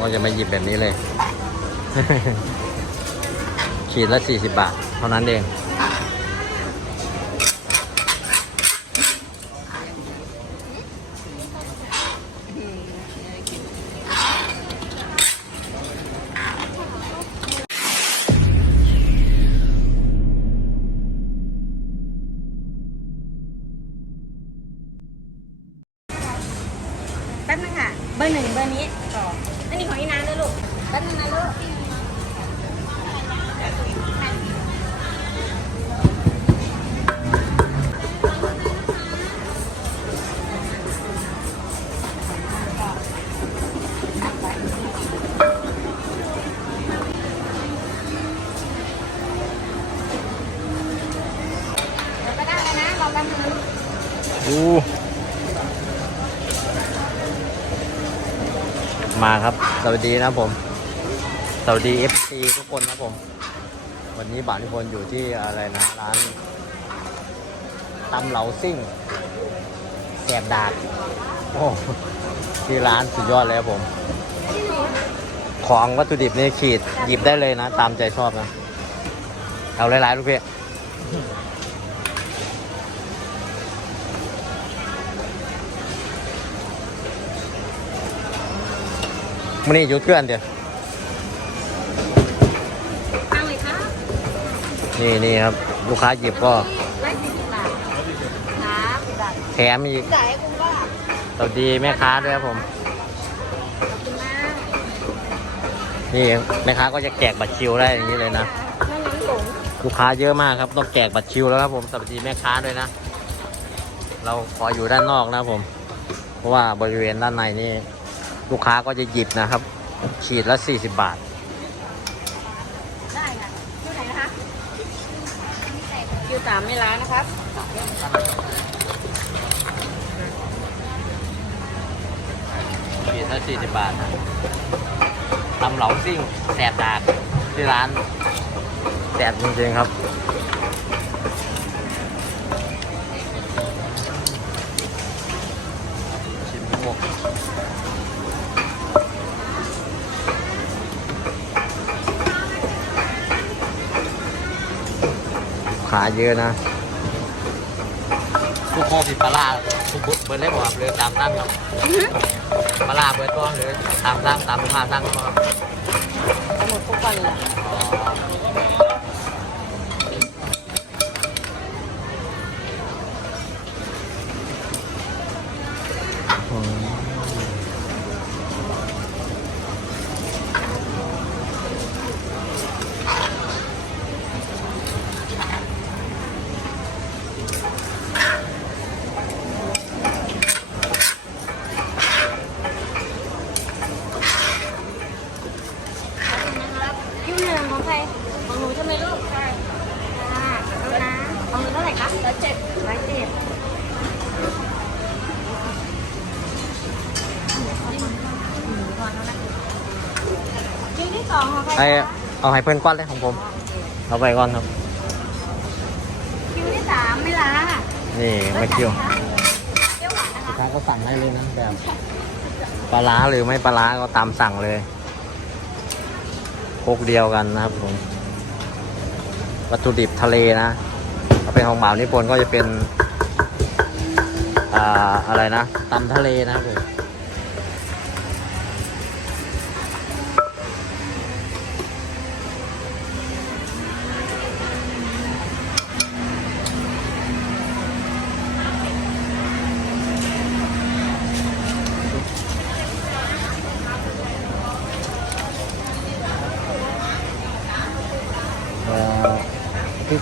ค้าก็จะมาหยิบแบบนี้เลย ขีดละ40บาท เท่านั้นเอง แป๊บนึงค่ะ เบอร์หนึ่งเบอร์นี้ต่อ นนี้ของอีนานด้วยลูกแป๊บนึงนะลูก วัสดีนะครับผม สวัสดี FC ทุกคนนะครับผม วันนี้บ่าวนิพนธ์อยู่ที่อะไรนะร้านตำเหลาซิ่งแสบดาดโอ้ที่ร้านสุดยอดเลยครับผม ของวัตถุดิบนี่ขีดหยิบได้เลยนะ ตามใจชอบนะ เอาหลายๆลูกพี่ มันนี่หยุดเพื่อนเดียวตั้งเลยครับนี่นี่ครับ ลูกค้าหยิบก็ร้อยสี่สิบบาทครับสิบบาทแถมอีกจ่ายให้คุณว่าสวัสดีแม่ค้าด้วยครับผม ขอบคุณมากนี่แม่ค้าก็จะแจกบัตรคิวได้อย่างนี้เลยนะน้องน้ำหลงลูกค้าเยอะมากครับ ต้องแจกบัตรคิวแล้วครับผมสวัสดีแม่ค้าด้วยนะ เราขออยู่ด้านนอกนะครับผม เพราะว่าบริเวณด้านในนี่ ลูกค้าก็จะหยิบนะครับ ขีดละ 40 บาท ได้ค่ะคิวไหนนะคะคิวสามในร้านนะครับขีดละ 40 บาทนะตำเหลาซิ่งแสบดากที่ร้านแสบจริงๆครับ ขาเยอะนะทุกข้อผิดปลาร้าทุกบุเบิร์ดเลยบอกเลยตามตั้งครับปลาร้าเบิร์ดก็เลยตามตั้งตามลูกค้าตั้งก็ครับหมดทุกวันเลย คิวหนึ่งของใคร ของหนูใช่ไหมลูก ใช่ค่ะแล้วนะ ของหนูเท่าไหร่คะร้อยเจ็ดร้อยเจ็ดคิวที่สองของใคร ไอ คะ เอาให้เพื่อนก้อนเลยของผม เอาไปก้อนครับ คิวที่สามไม่ลานี่ไม่เคี่ยวเปรี้ยวหวานนะลูกคะค้าก็สั่งได้เลยนะแบบปลาร้าหรือไม่ปลาร้าก็ตามสั่งเลยโคกเดียวกันนะครับผม วัตถุดิบทะเลนะถ้าเป็นของหมานิพนธ์ก็จะเป็น อ่าอะไรนะตำทะเลนะครับผม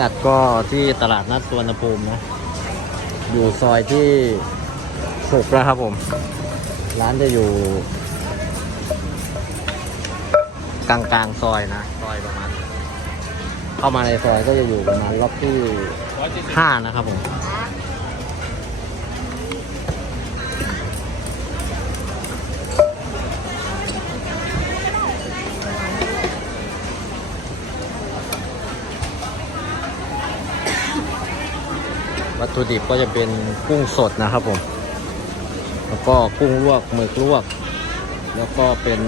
กัดก็ที่ตลาดนัดสวนภูมินะ อยู่ซอยที่หกแล้วครับผม ร้านจะอยู่ กลางกลางๆซอยนะซอยประมาณ เข้ามาในซอยก็จะอยู่ประมาณล็อกที่ห้านะครับผม ถุดิบก็จะเป็นกุ้งสดนะครับผม แล้วก็กุ้งลวกหมึกลวก แล้วก็เป็น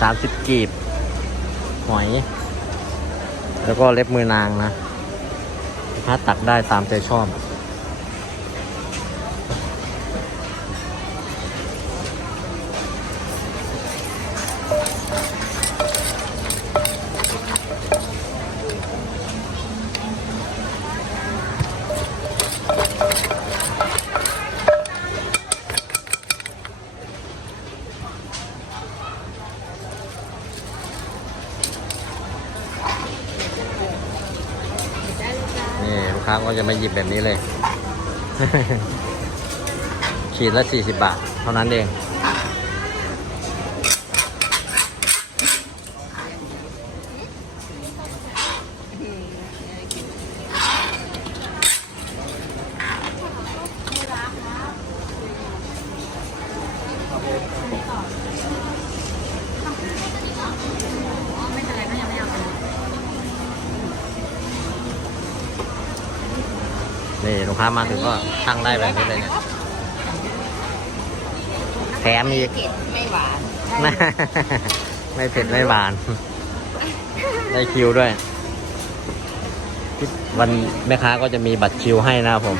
สามสิบกีบ หอย แล้วก็เล็บมือนางนะถ้าตักได้ตามใจชอบ มาหยิบแบบนี้เลย ขีดละ 40 บาท เท่านั้นเอง ไม่เป็นไรไม่เอาไม่เอา นี่ลูกค้ามาถึงก็ช่างได้แบบนี้เลยเนี่ยแถมอีก เผ็ดไม่หวานไม่เผ็ดไม่หวาน ได้คิวด้วย วันแม่ค้าก็จะมีบัตรคิวให้นะครับผม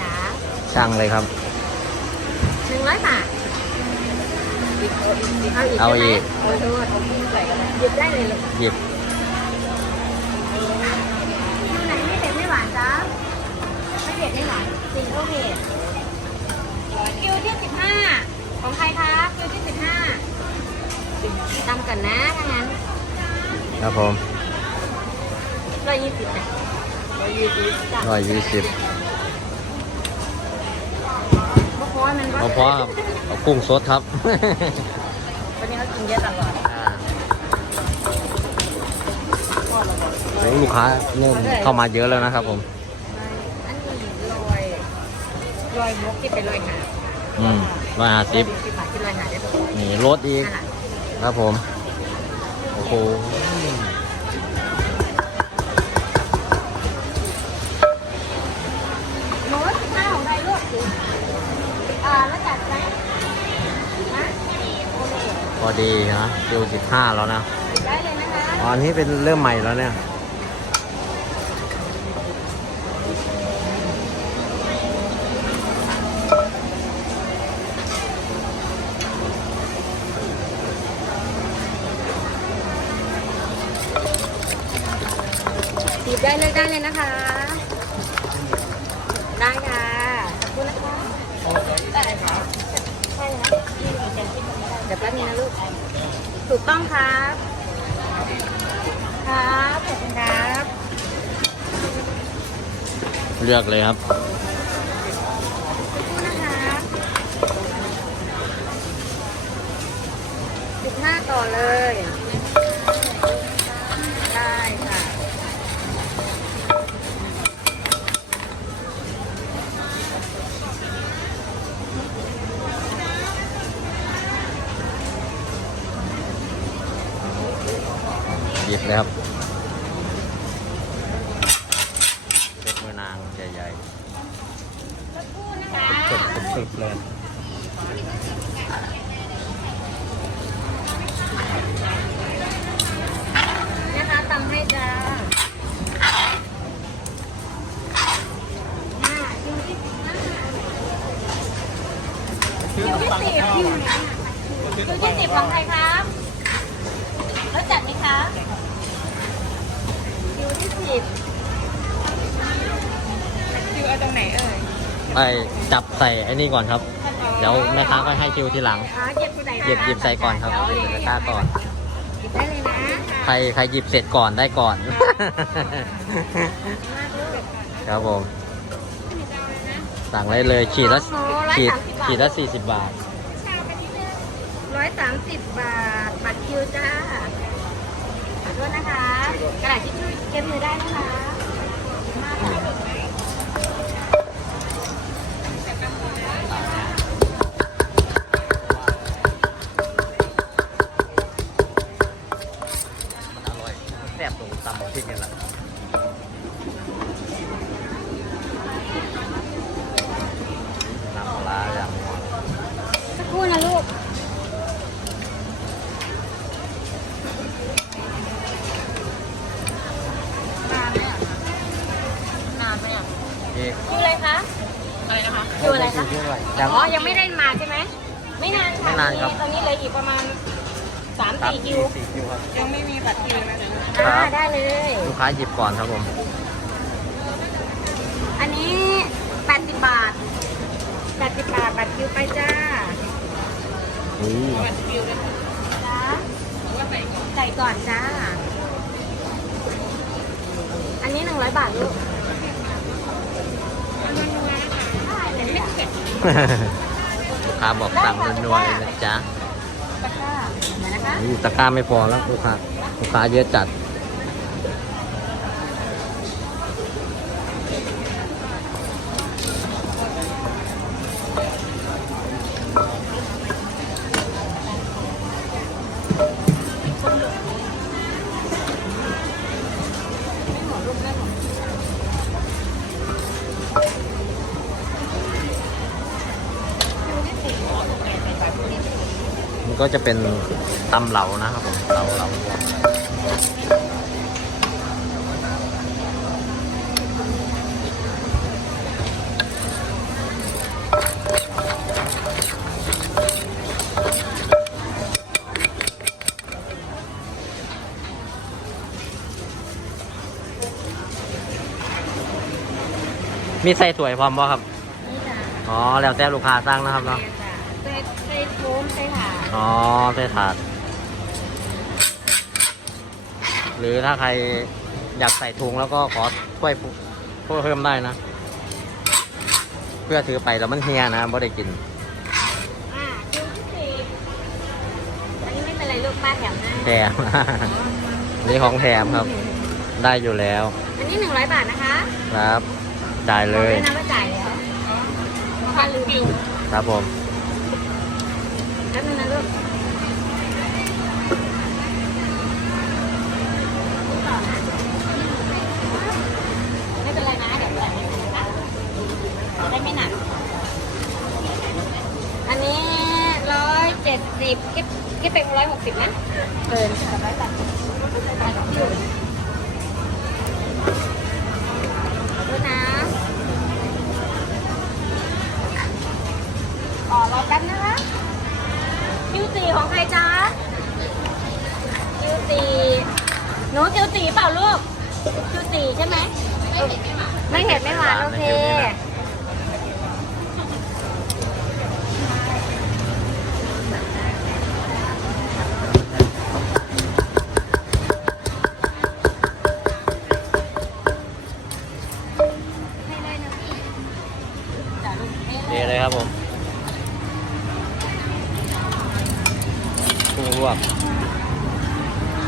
จ้าช่างเลยครับ หนึ่งร้อยบาทเอาอีกเอาอีกใช่ไหมเอาดูหยิบได้เลยลูกหยิบ ที่ไหนไม่เผ็ดไม่หวานจ้า ไม่เผ็ดไม่หวานจริงโอเคคิวที่สิบห้าของใครครับคิวที่สิบห้าตามกันนะถ้างั้นครับผมร้อยยี่สิบนะร้อยยี่สิบจ้ะร้อยยี่สิบเพราะว่ามันเพราะเพราะครับเอากุ้งสดครับวันนี้เขากินเยอะตลอดโอ้ลูกค้าเริ่มเข้ามาเยอะแล้วนะครับผม อันนี้ลอย ลอยมุกที่เป็นลอยหาอืมร้อยห้าสิบสิบบาทที่ลอยหาได้ปะนี่รถอีก นั่นแหละครับผม โอ้โห โน้ตสิบห้าของใครลูกอ่าแล้วจัดไหมนะโอเคพอดีนะคิวสิบห้าแล้วนะ ได้เลยนะคะ อ๋ออันนี้เป็นเริ่มใหม่แล้วเนี่ย หยิบได้เลยได้เลยนะคะ ได้ค่ะขอบคุณนะคะได้ค่ะใช่นะเดี๋ยวแป๊บนึงนะลูก ถูกต้องครับ ครับขอบคุณครับเลือกเลยครับขอบคุณนะคะสิบห้าต่อเลย หยิบเลยครับเล็กมือนางใหญ่ สักครู่นะคะ ๆสุดๆเลย นะคะตำให้จ้าห้าคิวที่สิบห้าคิวที่สิบคิวที่สิบของใครครับ แล้วจัดไหมคะคิวที่สิบ คิวเอาตรงไหนเอ่ย ไปจับใส่ไอ้นี่ก่อนครับ เดี๋ยวแม่ค้าก็ให้คิวทีหลัง อ๋อเย็บที่ไหนหยิบหยิบใส่ก่อนครับเดี๋ยวหยิบตะกร้าก่อน หยิบได้เลยนะใครใครหยิบเสร็จก่อนได้ก่อน ครับผม สั่งได้เลยขีดละขีดขีดละสี่สิบบาท ร้อยสามสิบบาทบัตรคิวจ้าขอโทษนะคะ กระดาษทิชชู่เก็บมือได้นะคะห้าบาท ยังอ๋อยังไม่ได้มาใช่ไหม ไม่นานค่ะไม่นานครับ ตอนนี้เหลยอีกประมาณสามสามสี่คิสี่วสี่คิวครับ ยังไม่มีบัตรคิวนะอ่าครับได้เลย ลูกค้าหยิบก่อนครับผมอันนี้แปดสิบบาทแปดสิบบาท บัตรคิวไปจ้าอุ้ยบัตรคิวเลยจ้าว่าใส่ก่อนใส่ก่อนจ้า อันนี้หนึ่งร้อยบาทลูก ลยค่ะลูกค้าบอกสั่งนัวๆเลยนะจ๊ะตะกร้าเดี๋ยวนะคะนี่ตะกร้าไม่พอแล้วลูกค้าลูกค้าเยอะจัด มันก็จะเป็นตำเหลานะครับผมเหลาเหลารวมมีใส่ถ้วยพร้อมบ่ครับนี่จ้ะอ๋อ แล้วแต่ลูกค้าสั่งนะครับเนาะ อ๋อใส่ถาด หรือถ้าใครอยากใส่ถุงแล้วก็ขอถ้วยเพิ่มได้นะ เพื่อถือไปแล้วมันเฮียนะไม่ได้กิน อ่าคิวที่สี่อันนี้ไม่เป็นไรลูกป้าแถมให้แถมอันนี้ของแถมครับ ได้อยู่แล้วอันนี้หนึ่งร้อยบาทนะคะครับ ได้เลบอกยด้วยนะว่าจ่ายแล้วป้าลืมดูครับผมแป๊บนึงนะลูกไม่เป็นไรนะ เดี๋ยวจ่ายให้นะคะจะได้ไม่หนัก อันนี้ร้อยเจ็ดสิบคิดคิดเป็นร้อยหกสิบนะเกินกับร้อยแปดสิบ ล่าลูกคิวตีใช่ไหมไม่เห็นไม่หวาน โอเคให้เลยนะพี่จ้ะลูกให้เทเลยเลยครับผมกุ้งลวก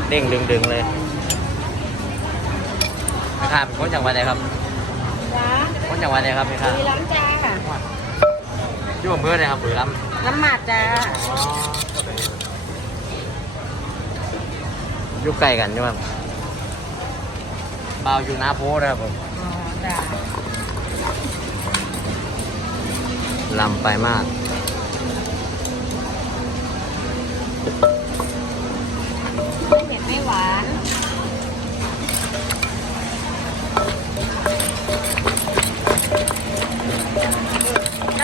เด้งดึงๆเลย แม่ค้าเป็นคนจังหวัดไหนครับจ้าคนจังหวัดไหนครับแม่ค้าบุรีรัมย์จ้าอยู่อำเภอไหนครับบุรีรัมย์น้ำหมัดจ้าอยู่ใกล้กันใช่ไหมเบาวอยู่นาโพนะครับผมอ๋อจ้าลำไปมากไม่เผ็ดไม่หวาน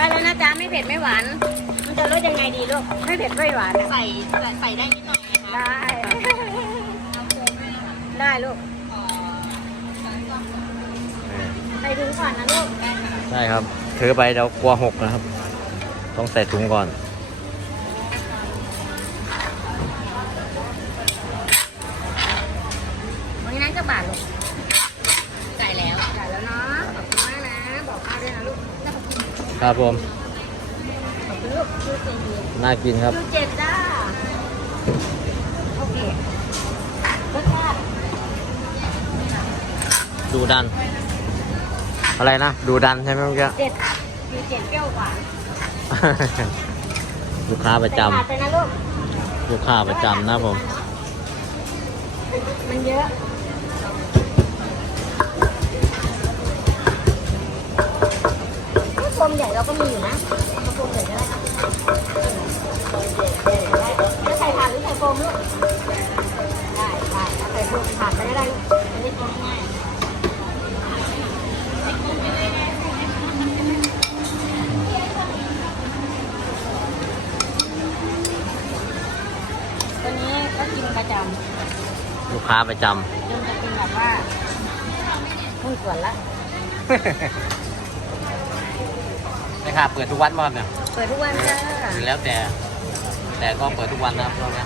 ได้แล้วนะจ๊ะไม่เผ็ดไม่หวาน มันจะรสยังไงดีลูก ไม่เผ็ดไม่หวานอะใส่ใส่ได้นิดหน่อยนะคะได้ ได้ลูก ใส่ถุงก่อนนะลูกใช่ครับ ถือไปเดี๋ยวกลัวหกนะครับ ต้องใส่ถุงก่อนวันนี้นั้นจะบาทลูก ใส่แล้ว จ่ายแล้วเนาะ ขอบคุณมากนะ บอกป้าด้วยนะลูกน่าขอบคุณ ครับผมขอบคุณลูกชื่อเจดีน่ากินครับชื่อเจ็ดจ้าโอเครสชาติดูดัน อะไรนะ ดูดันใช่ไหมเมื่อกี้ เจ็ดคือเจ็ดเปรี้ยวหวานลูกค้าประจใส่ถาดไปนะลูกำลูกค้าประจำนะผม มันเยอะ มใหญ่เราก็มีอยู่นะกระโปรงใหญ่ก็ได้แล้ใส่ถ่านหรือใส่โฟมลูกได้ได้ใส่โฟมถาดไปได้ลูกอันนี้ง่ยตัวนี้ก็กินประจำลูกค้าประจำจนจะเป็นแบบว่าหุ้นส่วนละ ไม่ค่ะเปิดทุกวันบ้างเนี่ยเปิดทุกวันจ้า หรือแล้วแต่ แต่ก็เปิดทุกวันนะครับตรงเนี้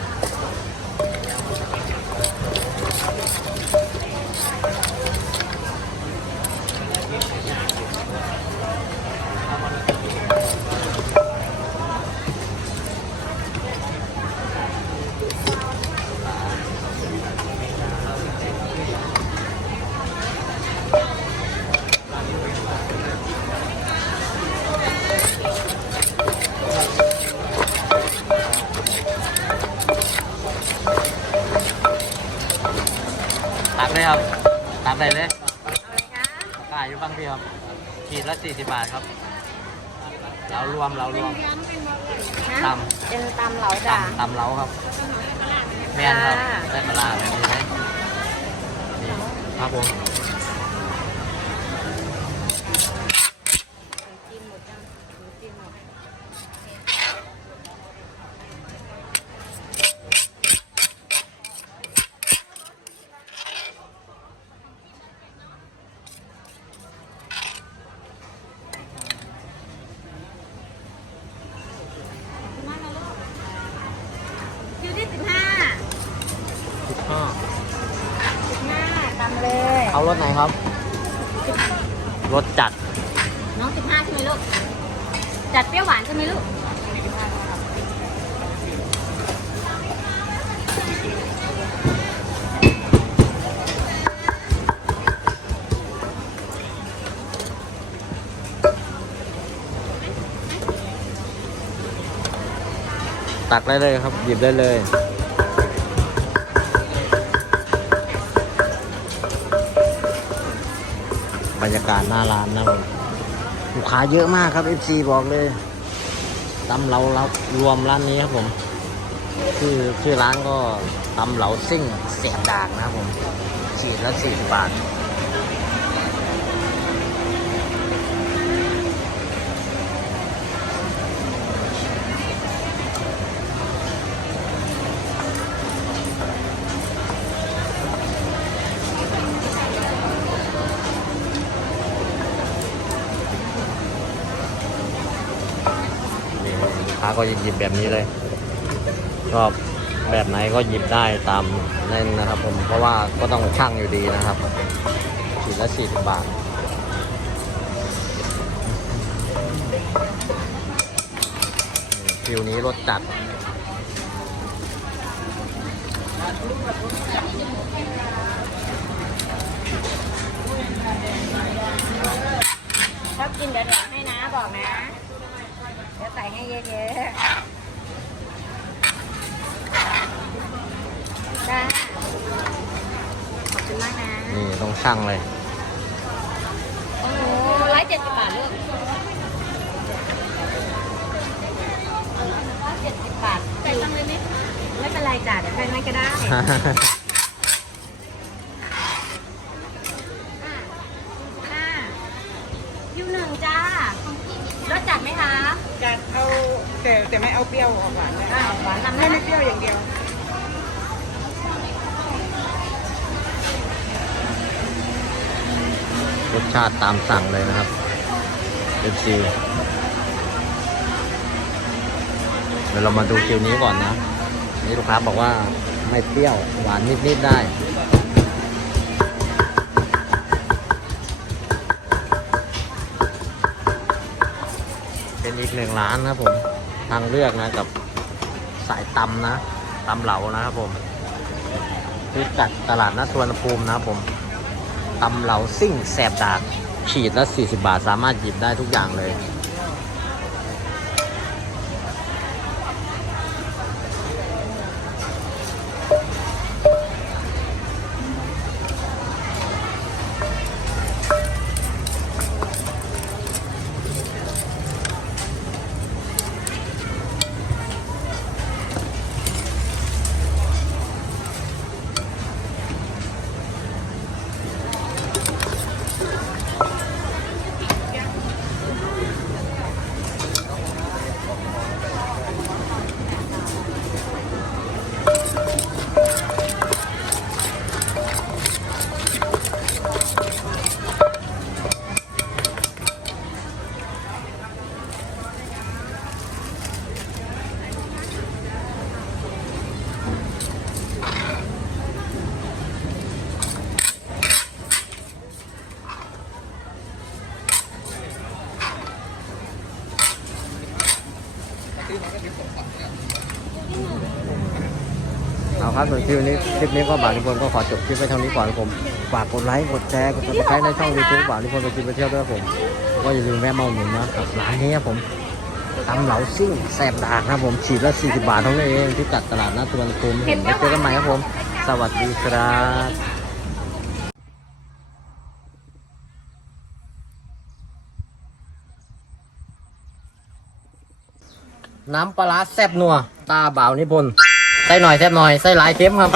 เลยครับตักได้เลยเอาเลยคะขายอยู่บางพี่ครับขีดละสี่สิบบาทครับ เรารวมเรารวมตำเป็นตำเหลาจ้าตำตำเล้าครับ แมนครับค่ะได้ปลาร้าแบบนี้ไหมนี่ครับผม จิ้มหมดจ้าจิ้มหมด คิวที่สิบห้า สิบห้า สิบห้าตำเลย เอารถไหนครับ รถจัด น้องสิบห้าใช่ไหมลูก จัดเปรี้ยวหวานใช่ไหมลูก ตักได้เลยครับ หยิบได้เลย บรรยากาศหน้าร้านนะผมลูกค้าเยอะมากครับ FC บอกเลยตำเหลาเรารวมร้านนี้ครับผม ชื่อชื่อร้านก็ตำเหลาซิ่งเสียบดากนะครับผมฉีดละสี่สิบบาท ก็จะหยิบแบบนี้เลย ชอบแบบไหนก็หยิบได้ตามนั่นนะครับ ผมเพราะว่าก็ต้องช่างอยู่ดีนะครับขีดละสี่สิบบาทฟิวนี้รสจัดชอบกินเดี๋ยวเดี๋ยวให้นะบอกนะ ใส่ให้เยอะๆจ้าขอบคุณมากนะนี่ต้องช่างเลย โอ้โหร้อยเจ็ดสิบบาทลูกร้อยเจ็ดสิบบาทใส่ตังเลยไหมไม่เป็นไรจ้ะเดี๋ยวแค่นั้นก็ได้อะอะคิวหนึ่งจ้ารสจัดไหมคะ จะเอาแต่แต่ไม่เอาเปรี้ยวออก หวานนะอ่าหวานทำให้ไม่เปรี้ยวอย่างเดียวรสชาติตามสั่งเลยนะครับ FC เดี๋ยวเรามาดูคิวนี้ก่อนนะ นี่ลูกค้าบอกว่าไม่เปรี้ยว หวานนิดๆได้เป็นอีกหนึ่งร้านนะครับผมทางเลือกนะกับ สายตำนะตำเหลานะครับผมพิกัดตลาดนัดสวนภูมินะครับผมตำเหลาซิ่งแสบดากขีดละ40 บาทสามารถหยิบได้ทุกอย่างเลย เอาครับส่วนคลิปนี้คลิปนี้ก็บ่าวนิพนธ์ก็ขอจบคลิปไว้เท่านี้ก่อนครับผมฝากกดไลค์กดแชร์กดติดตามในช่องยูทูบบ่าวนิพนธ์ไปกินไปเที่ยวด้วยครับผมก็อย่าลืมแวะมาอุดหนุนนะกับร้านนี้ครับผมตำเหลาซิ่งแสบดากนะครับผมฉีดละ40 บาทเท่านั้นเองที่จัดตลาดนัดสุวรรณภูมิเห็นไว้เจอกันใหม่ครับผม สวัสดีครับน้ำปลาร้าแซ่บนัว ตาบ่าวนิพนธ์ ไส้หน่อยแซ่บหน่อยไส้หลายเค็มครับ